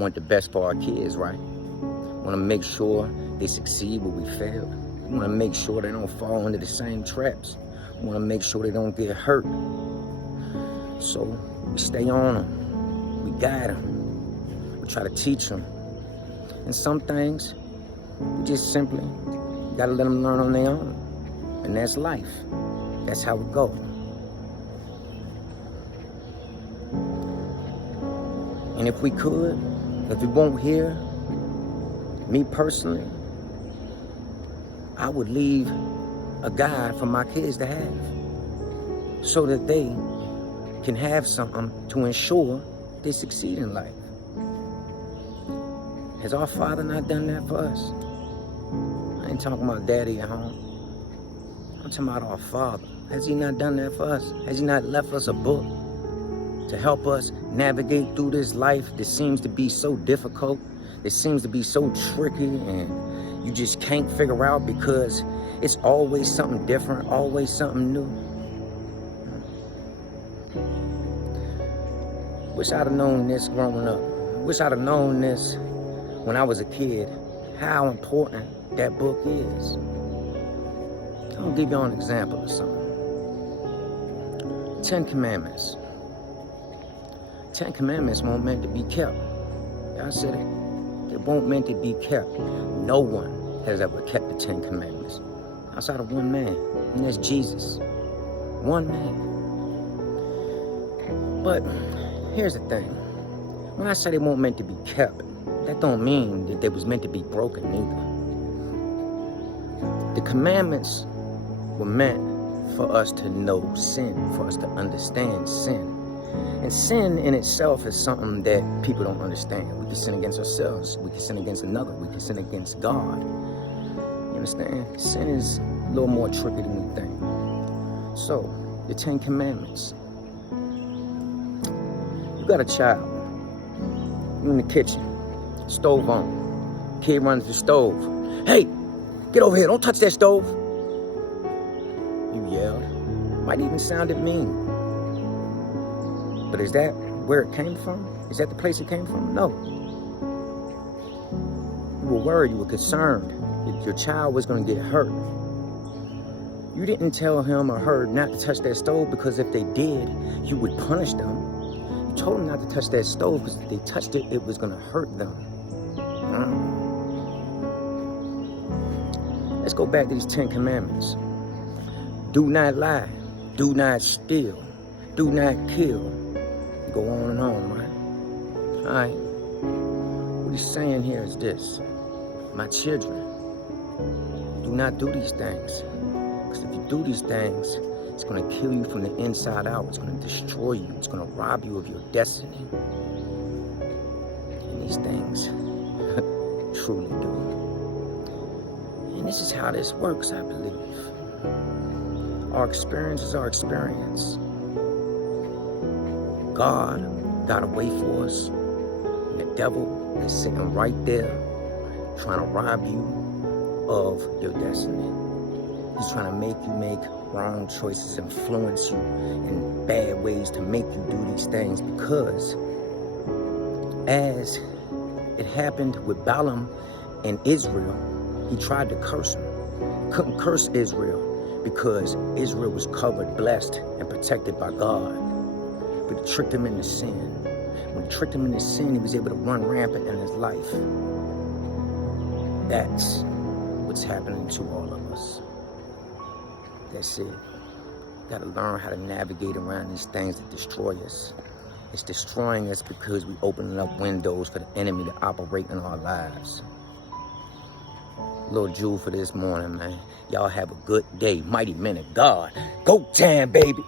want the best for our kids, right? Want to make sure they succeed where we fail. We want to make sure they don't fall into the same traps. We want to make sure they don't get hurt. So we stay on them. We guide them. We try to teach them. And some things, we just simply got to let them learn on their own. And that's life. That's how it goes. And if we could, if we won't hear, me personally, I would leave a guide for my kids to have so that they can have something to ensure they succeed in life. Has our Father not done that for us? I ain't talking about daddy at home. I'm talking about our Father. Has he not done that for us? Has he not left us a book to help us navigate through this life that seems to be so difficult, that seems to be so tricky, and you just can't figure out because it's always something different, always something new? Wish I'd have known this growing up. Wish I'd have known this when I was a kid, how important that book is. I'll give y'all an example of something. 10 Commandments. 10 Commandments weren't meant to be kept. Y'all said it. They weren't meant to be kept. No one has ever kept the 10 Commandments outside of one man, and that's Jesus. One man. But here's the thing. When I say they weren't meant to be kept, that don't mean that they was meant to be broken either. The commandments were meant for us to know sin, for us to understand sin. And sin in itself is something that people don't understand. We can sin against ourselves. We can sin against another. We can sin against God. You understand? Sin is a little more tricky than we think. So, the 10 Commandments. You got a child. You in the kitchen. Stove on. Kid runs the stove. Hey, get over here. Don't touch that stove. You yelled. Might even sounded mean. But is that where it came from? Is that the place it came from? No. You were worried. You were concerned that your child was going to get hurt. You didn't tell him or her not to touch that stove because if they did, you would punish them. You told them not to touch that stove because if they touched it, it was going to hurt them. Let's go back to these 10 Commandments. Do not lie. Do not steal. Do not kill. Go on and on, right? All right. What he's saying here is this. My children, do not do these things. Because if you do these things, it's going to kill you from the inside out. It's going to destroy you. It's going to rob you of your destiny. And these things truly do. And this is how this works, I believe. Our experience is our experience. God got a way for us. And the devil is sitting right there trying to rob you of your destiny. He's trying to make you make wrong choices, influence you in bad ways to make you do these things because as it happened with Balaam and Israel, he tried to curse him. Couldn't curse Israel because Israel was covered, blessed, and protected by God. But he tricked him into sin. When he tricked him into sin, he was able to run rampant in his life. That's what's happening to all of us. That's it. Got to learn how to navigate around these things that destroy us. It's destroying us because we opening up windows for the enemy to operate in our lives. Little jewel for this morning, man. Y'all have a good day. Mighty men of God. Go Tam, baby.